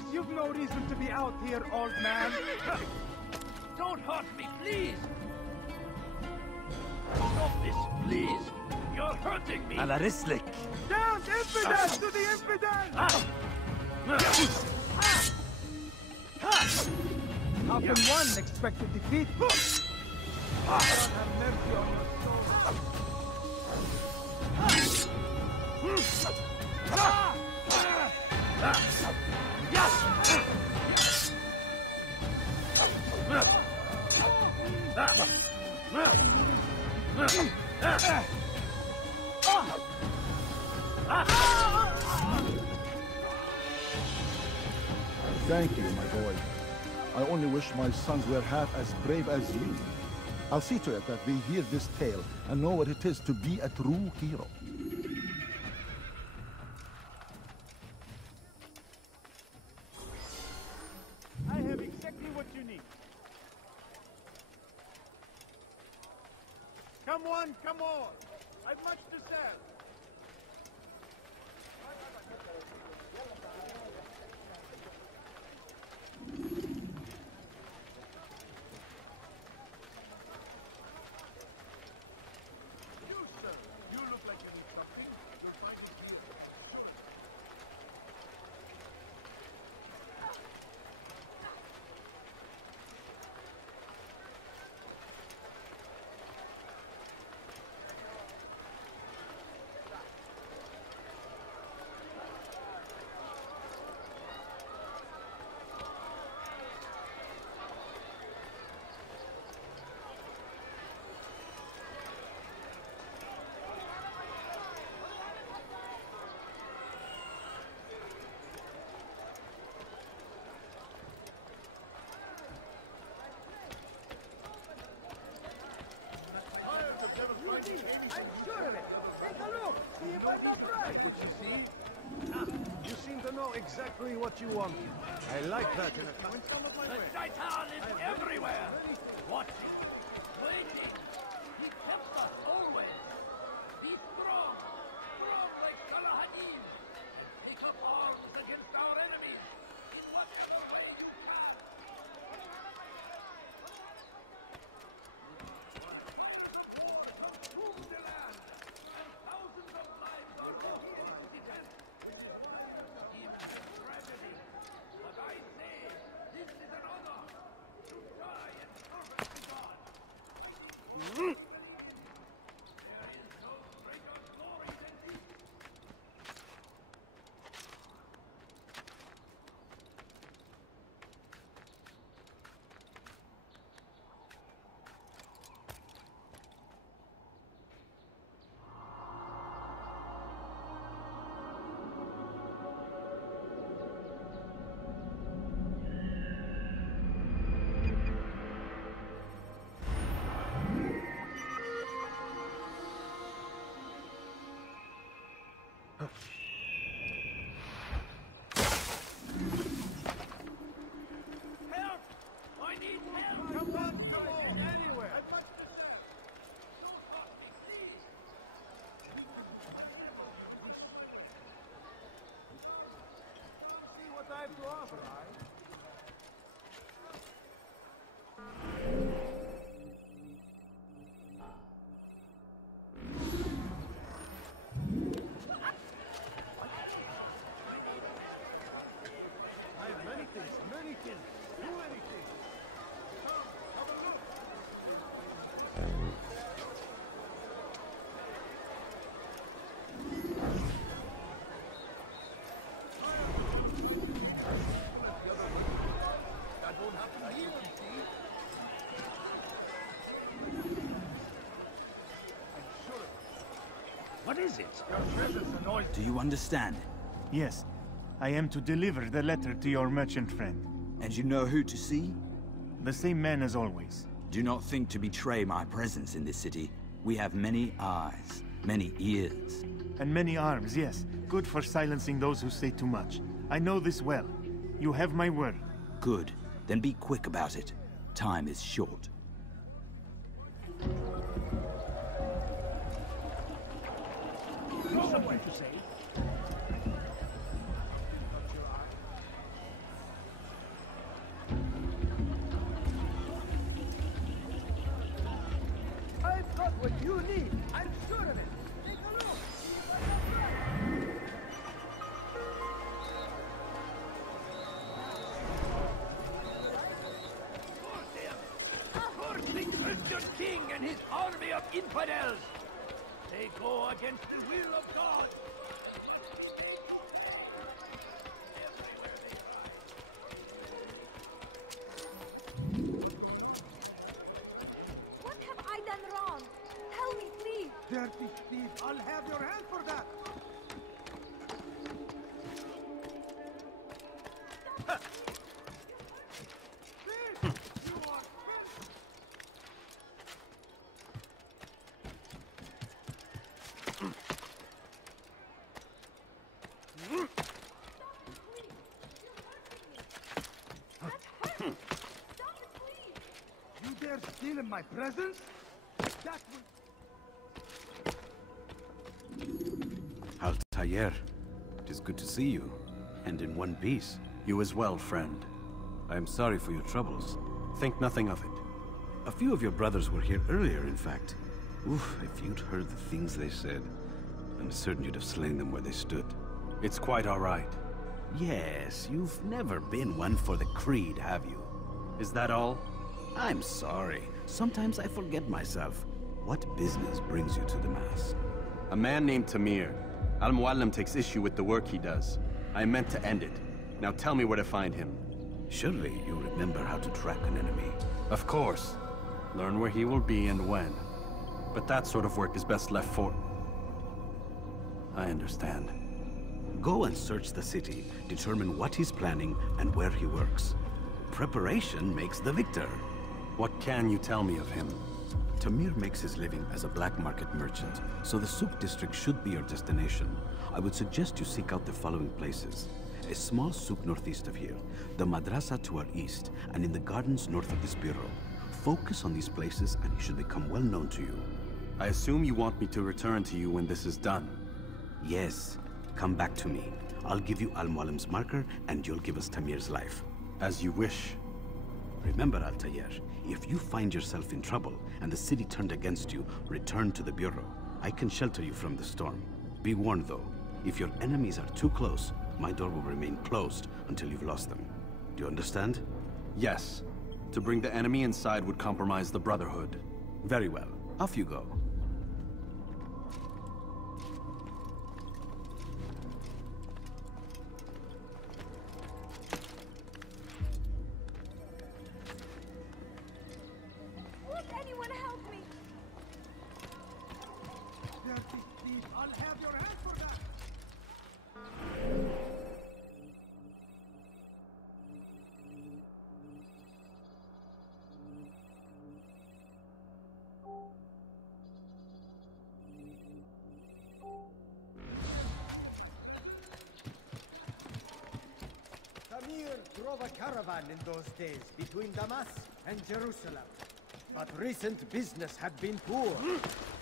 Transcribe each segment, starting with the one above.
this! You've no reason to be out here, old man. Don't hurt me, please! Stop this, please! You're hurting me! على رسلك! Down, infidel! To the infidel! How can one expect to defeat? God have mercy on your soul. Thank you, my boy. I only wish my sons were half as brave as you. I'll see to it that they hear this tale and know what it is to be a true hero. I have exactly what you need. Come on, come on! I've much to sell. I'm sure of it. Take a look. See if I'm not right. What you see? You seem to know exactly what you want. I like that in a coming some of my way. The shaitan is everywhere! Watching, waiting. He kept us always. Be strong, strong like Salahadim. Take up arms against our enemies in whatever way you can. Help! I need help! Come on! Anywhere! See what I have to offer, I have many things. Do anything. Come, have a look. That won't happen here, you see. I'm sure. What is it? Your presence annoys me. Do you understand? Yes. I am to deliver the letter to your merchant friend. And you know who to see? The same man as always. Do not think to betray my presence in this city. We have many eyes, many ears. And many arms, yes. Good for silencing those who say too much. I know this well. You have my word. Good. Then be quick about it. Time is short. Something to say? and his army of infidels. They go against the will of God. Everywhere they try. What have I done wrong? Tell me, please. Dirty thief, I'll have your hand for that. You dare steal in my presence? That will... Altair, it is good to see you, and in one piece. You as well, friend. I am sorry for your troubles. Think nothing of it. A few of your brothers were here earlier, in fact. Oof, if you'd heard the things they said, I'm certain you'd have slain them where they stood. It's quite all right. Yes, you've never been one for the creed, have you? Is that all? I'm sorry. Sometimes I forget myself. What business brings you to the Mass? A man named Tamir. Al-Muallim takes issue with the work he does. I meant to end it. Now tell me where to find him. Surely you remember how to track an enemy. Of course. Learn where he will be and when. But that sort of work is best left for... I understand. Go and search the city, determine what he's planning and where he works. Preparation makes the victor. What can you tell me of him? Tamir makes his living as a black market merchant, so the souk district should be your destination. I would suggest you seek out the following places. A small souk northeast of here, the madrasa to our east, and in the gardens north of this bureau. Focus on these places and he should become well known to you. I assume you want me to return to you when this is done. Yes. Come back to me. I'll give you Al-Muallim's marker and you'll give us Tamir's life. As you wish. Remember, Altair, if you find yourself in trouble and the city turned against you, return to the Bureau. I can shelter you from the storm. Be warned, though. If your enemies are too close, my door will remain closed until you've lost them. Do you understand? Yes. To bring the enemy inside would compromise the Brotherhood. Very well. Off you go. Would anyone help me? Dirty thief, I'll have your hand for that. Tamir drove a caravan in those days between Damas and Jerusalem. But recent business had been poor.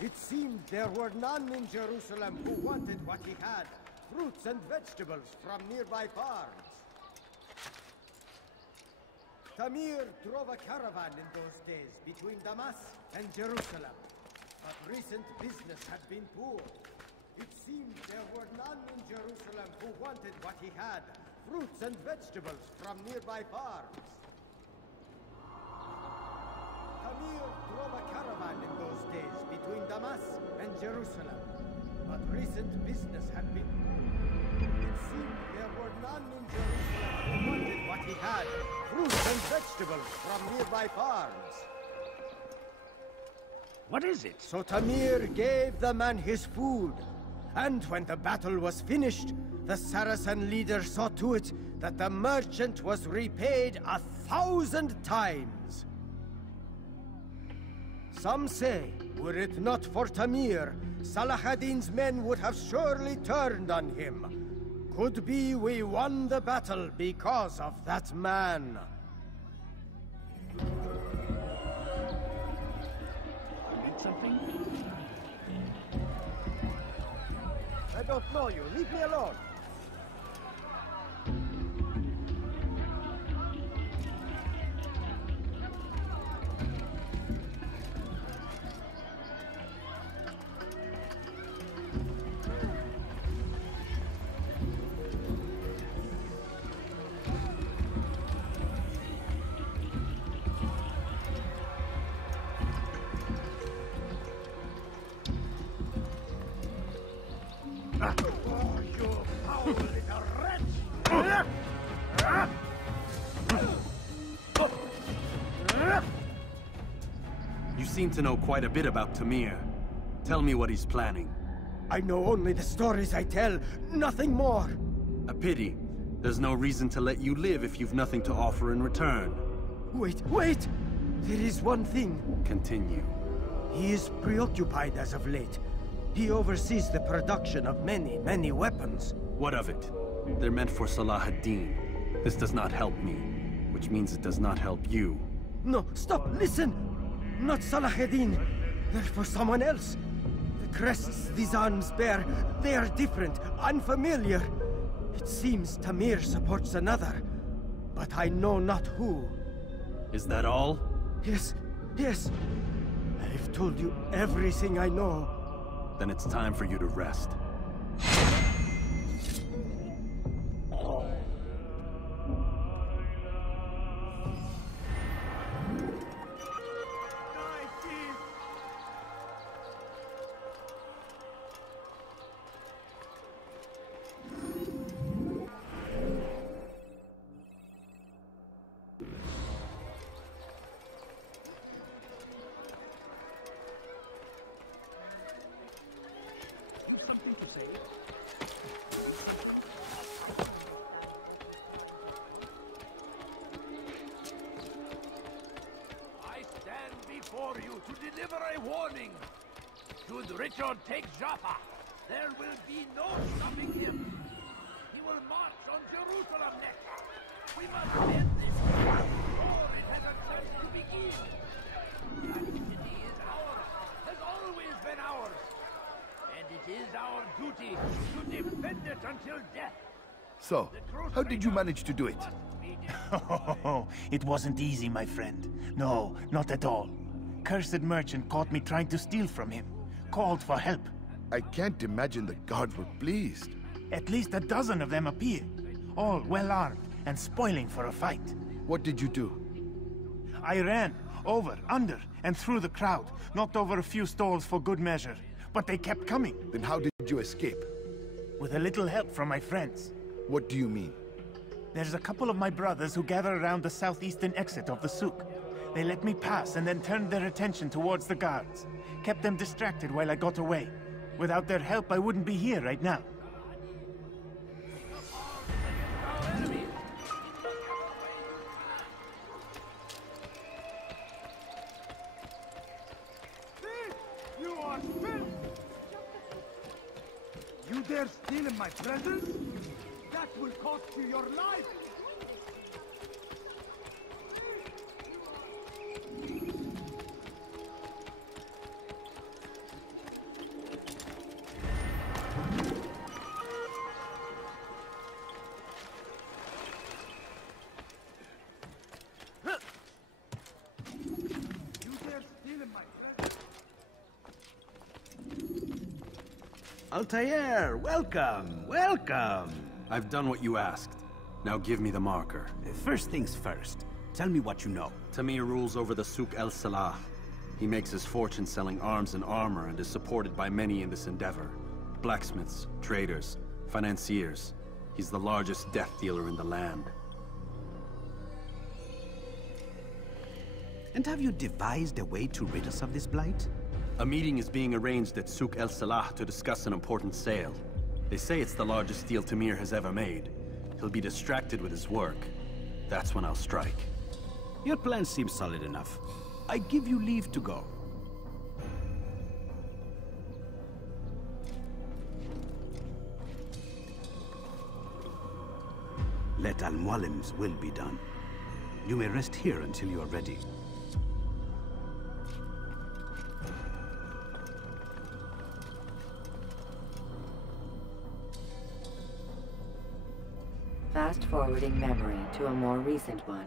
It seemed there were none in Jerusalem who wanted what he had, fruits and vegetables from nearby farms. Tamir drove a caravan in those days between Damas and Jerusalem. But recent business had been poor. It seemed there were none in Jerusalem who wanted what he had, fruits and vegetables from nearby farms. Tamir drove a caravan in those days between Damas and Jerusalem. But recent business had been... It seemed there were none in Jerusalem who wanted what he had, fruits and vegetables from nearby farms. What is it? So Tamir gave the man his food. And when the battle was finished, the Saracen leader saw to it that the merchant was repaid 1,000 times. Some say, were it not for Tamir, Salah ad-Din's men would have surely turned on him. Could be we won the battle because of that man. Need something? I don't know you. Leave me alone. Oh, you foul little wretch! You seem to know quite a bit about Tamir. Tell me what he's planning. I know only the stories I tell, nothing more. A pity. There's no reason to let you live if you've nothing to offer in return. Wait, wait! There is one thing. Continue. He is preoccupied as of late. He oversees the production of many, many weapons. What of it? They're meant for Salah ad-Din. This does not help me, which means it does not help you. No, stop, listen! Not Salah ad-Din. They're for someone else. The crests these arms bear, they are different, unfamiliar. It seems Tamir supports another, but I know not who. Is that all? Yes, yes. I've told you everything I know. Then it's time for you to rest. Something to say? I stand before you to deliver a warning. Should Richard take Jaffa, there will be no stopping him. He will march on Jerusalem next. We must end this before it has a chance to begin. That city is ours, has always been ours. And it is our duty to defend it until death. So, how did you manage to do it? Oh, it wasn't easy, my friend. No, not at all. Cursed merchant caught me trying to steal from him. Called for help. I can't imagine the guards were pleased. At least a dozen of them appeared. All well-armed and spoiling for a fight. What did you do? I ran, over, under, and through the crowd. Knocked over a few stalls for good measure. But they kept coming. Then how did you escape? With a little help from my friends. What do you mean? There's a couple of my brothers who gather around the southeastern exit of the souk. They let me pass and then turned their attention towards the guards. Kept them distracted while I got away. Without their help, I wouldn't be here right now. You are filth! You dare steal in my presence? That will cost you your life! You dare steal in my presence? Altair, welcome, welcome. I've done what you asked. Now give me the marker. First things first, tell me what you know. Tamir rules over the Souk El Salah. He makes his fortune selling arms and armor and is supported by many in this endeavor. Blacksmiths, traders, financiers. He's the largest death dealer in the land. And have you devised a way to rid us of this blight? A meeting is being arranged at Souk El Salah to discuss an important sale. They say it's the largest deal Tamir has ever made. He'll be distracted with his work. That's when I'll strike. Your plan seems solid enough. I give you leave to go. Let Al-Mualim's will be done. You may rest here until you are ready. Fast-forwarding memory to a more recent one.